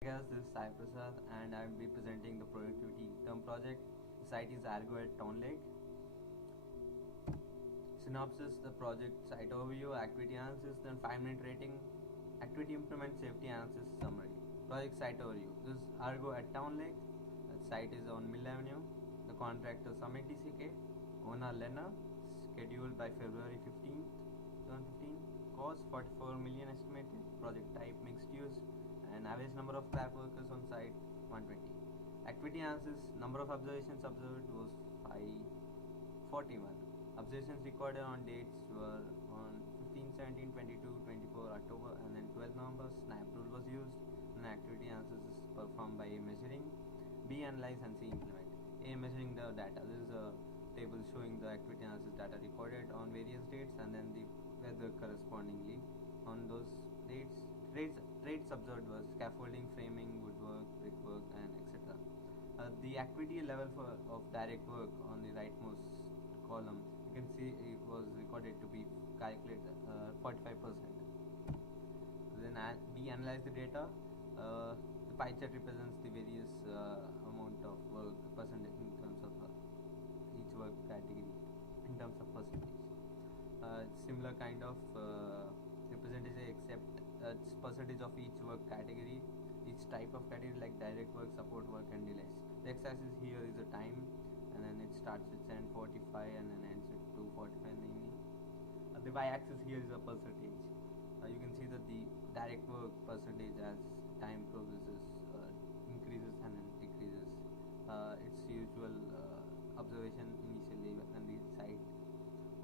Guys, this is Prasad and I will be presenting the productivity term project. The site is Argo at Town Lake. Synopsis, the project site overview, activity analysis, then 5-minute rating, activity implement, safety analysis, summary. Project site overview. This is Argo at Town Lake. The site is on Mill Avenue. The contractor Summit DCK. Owner Lena. Scheduled by February 15th, 2015. Cost 44 million estimated. Project type mixed use. And average number of craft workers on site 120. Activity analysis, number of observations observed was 541. Observations recorded on dates were on 15, 17, 22, 24 October and then 12 November. Snap rule was used. And activity analysis is performed by A measuring, B analyze and C implement. A measuring the data. This is a table showing the activity analysis data recorded on various dates and then the weather correspondingly on those dates. Trades observed was scaffolding, framing, woodwork, brickwork, and etc. The activity level of direct work on the rightmost column, you can see it was recorded to be calculated 45%. Then we analyze the data. The pie chart represents the various amount of work percentage in terms of each work category in terms of percentage. Similar kind of representation except it's percentage of each work category, each type of category like direct work, support work and delays. The x-axis here is the time and then it starts at 10:45 and then ends at 2:45 in the evening. The y-axis here is a percentage. You can see that the direct work percentage as time progresses increases and then decreases. It's usual observation initially on the site.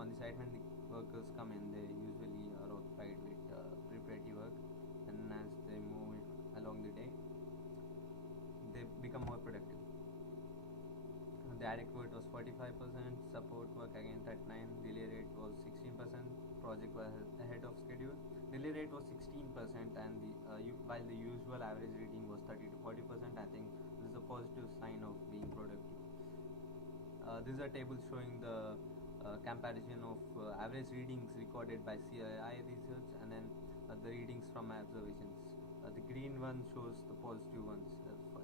On the site when the workers come in, they usually are occupied with preparatory work, and as they move along the day, they become more productive. Direct work was 45%, support work again 39%, delay rate was 16%, project was ahead of schedule. Delay rate was 16%, and while the usual average reading was 30 to 40%, I think this is a positive sign of being productive. These are tables showing the comparison of average readings recorded by CII research and then the readings from my observations. The green one shows the positive ones.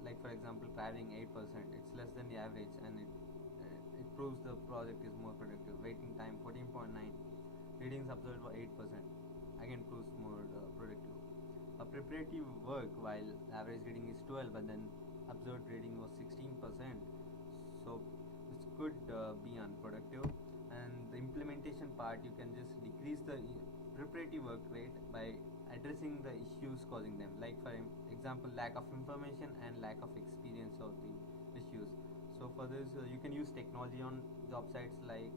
Like for example, carrying 8%, it's less than the average, and it proves the project is more productive. Waiting time 14.9, readings observed were 8%, again proves more productive. Preparatory work, while average reading is 12, but then observed reading was 16%, so this could be unproductive. And the implementation part, you can just decrease the preparatory work rate by addressing the issues causing them, like for example lack of information and lack of experience of the issues. So for this you can use technology on job sites like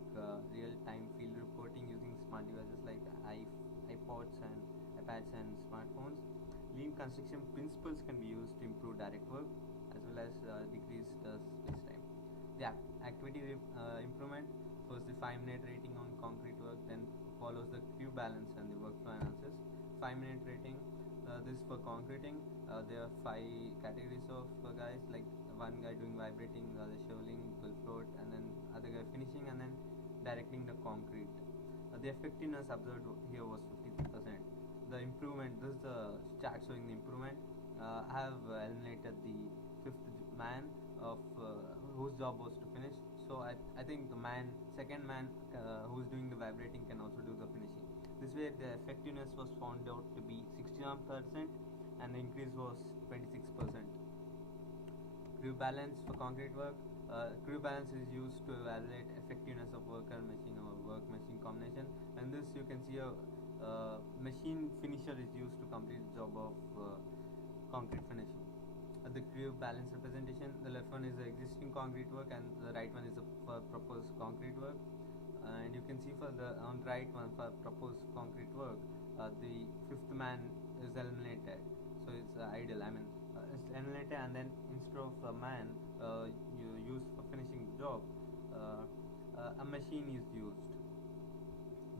real-time field reporting using smart devices like iPods and iPads and smartphones. Lean construction principles can be used to improve direct work as well as decrease the space time. The activity improvement, first the 5-minute rating on concrete work, then follows the crew balance and the workflow analysis. 5-minute rating, this is for concreting. There are 5 categories of guys, like one guy doing vibrating, the other shoveling, will float, and then other guy finishing and then directing the concrete. The effectiveness observed here was 53%. The improvement, this is the chart showing the improvement. I have eliminated the 5th man of whose job was to finish. So I think the second man who's doing the vibrating can also do the finishing. This way the effectiveness was found out to be 61% and the increase was 26%. Crew balance for concrete work. Crew balance is used to evaluate effectiveness of worker machine or work machine combination. And this you can see a machine finisher is used to complete the job of concrete finishing. The crew balance representation, the left one is the existing concrete work and the right one is the proposed concrete work. And you can see for the on right one for proposed concrete work, the 5th man is eliminated, so it's idle. It's eliminated, and then instead of a man you use for finishing the job, a machine is used,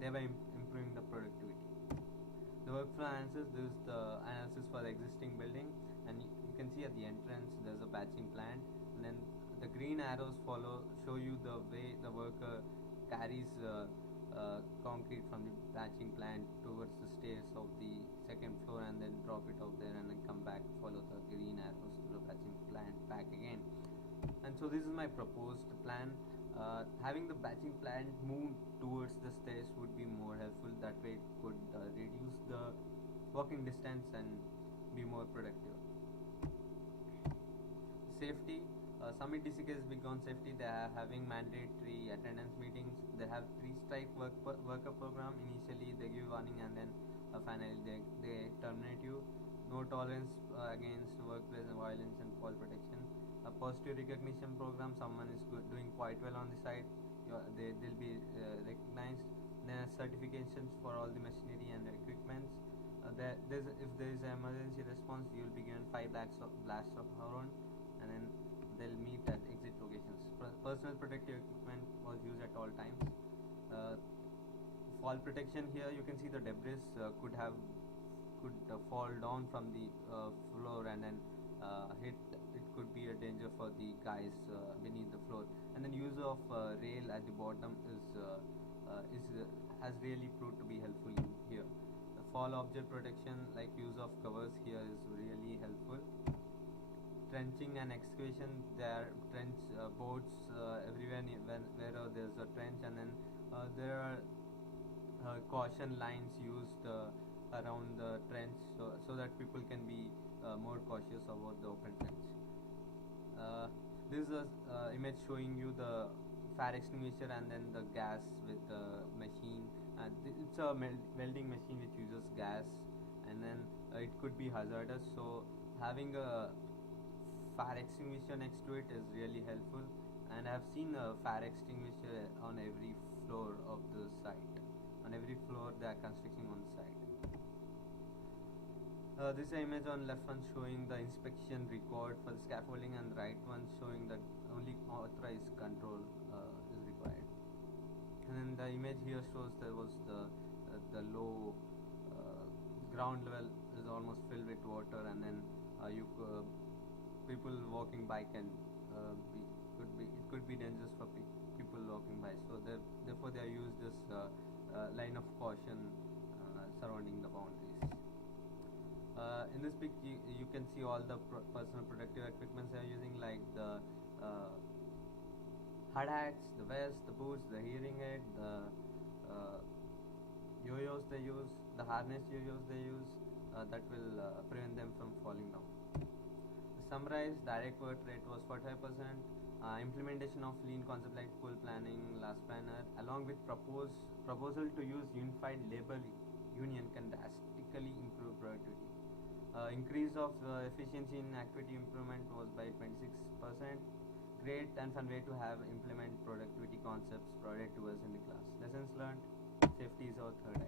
thereby improving the productivity. The workflow analysis, this is the analysis for the existing building, and you can see at the entrance there's a batching plant, and then the green arrows show you the way the worker carries concrete from the batching plant towards the stairs of the second floor and then drop it out there and then come back, follow the green So this is my proposed plan. Having the batching plan move towards the stairs would be more helpful. That way, it could reduce the walking distance and be more productive. Safety. Summit DCK is big on safety. They are having mandatory attendance meetings. They have three-strike worker program. Initially, they give warning, and then finally they terminate you. No tolerance against workplace violence and fall protection. A positive recognition program. Someone is doing quite well on the site. They'll be recognized. Then certifications for all the machinery and the equipments. If there is an emergency response, you will be given 5 lakhs of blasts of horn, and then they'll meet at exit locations. Personal protective equipment was used at all times. Fall protection, here you can see the debris could fall down from the floor and then hit. It could be a danger for the guys beneath the floor. And then use of rail at the bottom has really proved to be helpful here. The fall object protection, like use of covers here, is really helpful. Trenching and excavation, there are trench boats everywhere wherever there's a trench, and then there are caution lines used around the trench, so that people can be more cautious about the open trench. This is a image showing you the fire extinguisher and then the gas with the machine. It's a welding machine which uses gas, and then it could be hazardous, so having a fire extinguisher next to it is really helpful. And I've seen a fire extinguisher on every floor of the site. On every floor they are constructing on the site. This is an image on left one showing the inspection record for the scaffolding, and the right one showing that only authorized control is required. And then the image here shows there was the low ground level is almost filled with water, and then people walking by can it could be dangerous for people walking by. So therefore they use this line of caution surrounding the boundaries. In this pic, you can see all the personal protective equipments they are using, like the hard hats, the vest, the boots, the hearing aid, the yo-yos they use, the harness yo-yos they use, that will prevent them from falling down. To summarize, direct work rate was 45%. Implementation of lean concept like full planning, last planner, along with proposal to use unified labor union can drastically improve productivity. Increase of efficiency in activity improvement was by 26%. Great and fun way to have implement productivity concepts provided to us in the class. Lessons learned: safety is our third eye.